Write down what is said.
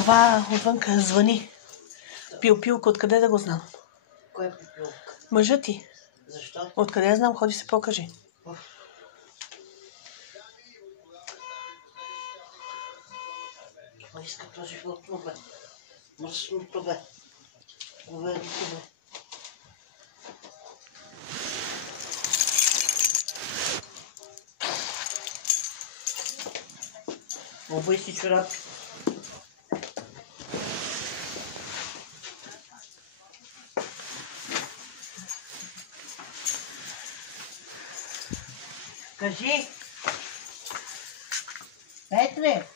Това отвънка звъни. Пилка, откъде да го знам? Кой е пилка? Мъжът ти. Защо? Откъде я знам? Ходи се покажи. Кой иска този животно, бе? Мръсното, бе. Говедото, бе. Обуй си чорапи. Кажи. Петре.